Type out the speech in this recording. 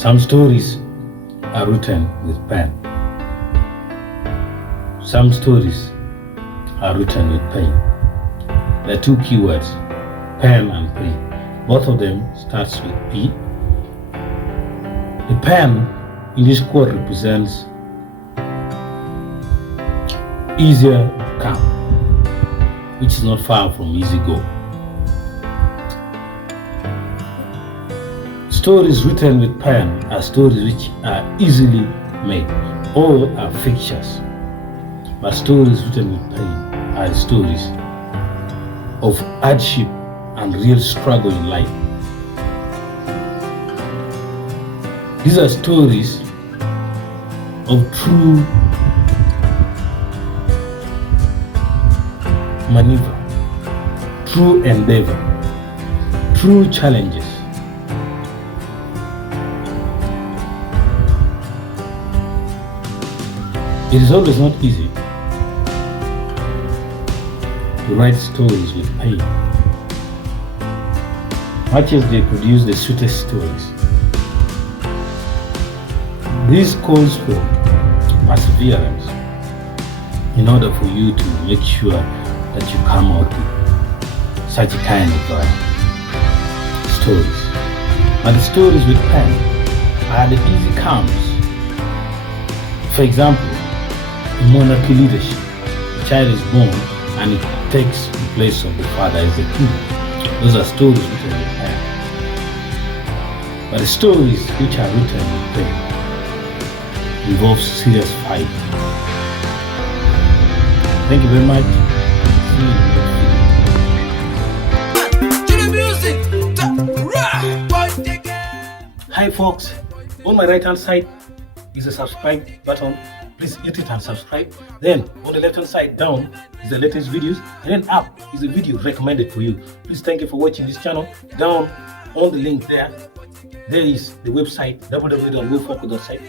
Some stories are written with pen. Some stories are written with pain. There are two keywords, pen and pain. Both of them starts with P. The pen in this quote represents easier come, which is not far from easy go. Stories written with pen are stories which are easily made or are fictitious. But stories written with pen are stories of hardship and real struggle in life. These are stories of true maneuver, true endeavor, true challenges. It is always not easy to write stories with pain, much as they produce the sweetest stories. This calls for perseverance in order for you to make sure that you come out with such a kind of stories. But the stories with pen are the easy comes. For example, in monarchy leadership, the child is born and it takes the place of the father as the king. Those are stories written with pen. But the stories which are written with pen involve serious fight. Thank you very much. See you in the next video. Hi folks, on my right hand side is a subscribe button. Please hit it and subscribe. Then on the left hand side down is the latest videos, and then up is a video recommended for you. Please thank you for watching this channel. Down on the link there is the website www.ufocus.site.